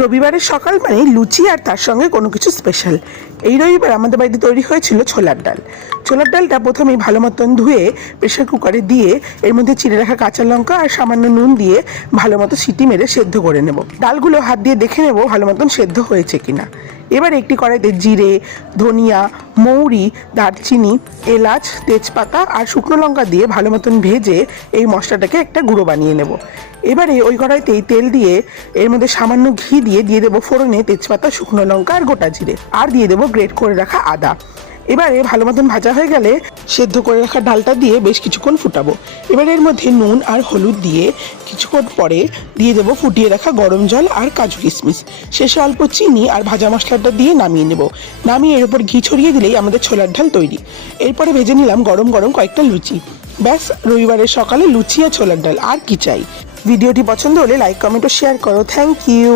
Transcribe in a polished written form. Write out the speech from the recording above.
রবিবারের সকাল মানে লুচি আর তার সঙ্গে কোনো কিছু স্পেশাল। এই রবিবার আমাদের বাড়িতে তৈরি হয়েছিল ছোলার ডাল। ছোলার ডালটা প্রথমেই ভালো মতন ধুয়ে প্রেশার কুকারে দিয়ে এর মধ্যে চিড়ে রাখা কাঁচা লঙ্কা আর সামান্য নুন দিয়ে ভালো মতো সিটি মেরে সেদ্ধ করে নেব। ডালগুলো হাত দিয়ে দেখে নেব ভালো মতন সেদ্ধ হয়েছে কিনা। এবার একটি কড়াইতে জিরে, ধনিয়া, মৌরি, দারচিনি, এলাচ, তেজপাতা আর শুকনো লঙ্কা দিয়ে ভালো মতন ভেজে এই মশলাটাকে একটা গুঁড়ো বানিয়ে নেব। এবারে ওই কড়াইতেই তেল দিয়ে এর মধ্যে সামান্য ঘি দিয়ে দেবো ফোড়নে তেজপাতা, শুকনো লঙ্কা আর গোটা জিরে, আর দিয়ে দেবো গ্রেট করে রাখা আদা। এবারে ভালো মতন ভাজা হয়ে গেলে সেদ্ধ করে রাখা ডালটা দিয়ে বেশ কিছুক্ষণ ফুটাবো। এবার এর মধ্যে নুন আর হলুদ দিয়ে কিছুক্ষণ পরে দিয়ে দেবো ফুটিয়ে রাখা গরম জল আর কাজু কিশমিশ। শেষে অল্প চিনি আর ভাজা মশলাটা দিয়ে নামিয়ে নেব। নামিয়ে এর উপর ঘি ছড়িয়ে দিলেই আমাদের ছোলার ডাল তৈরি। এরপরে ভেজে নিলাম গরম গরম কয়েকটা লুচি। ব্যাস, রবিবারের সকালে লুচি আর ছোলার ডাল, আর কি চাই। ভিডিওটি পছন্দ হলে লাইক, কমেন্ট ও শেয়ার করো। Thank you.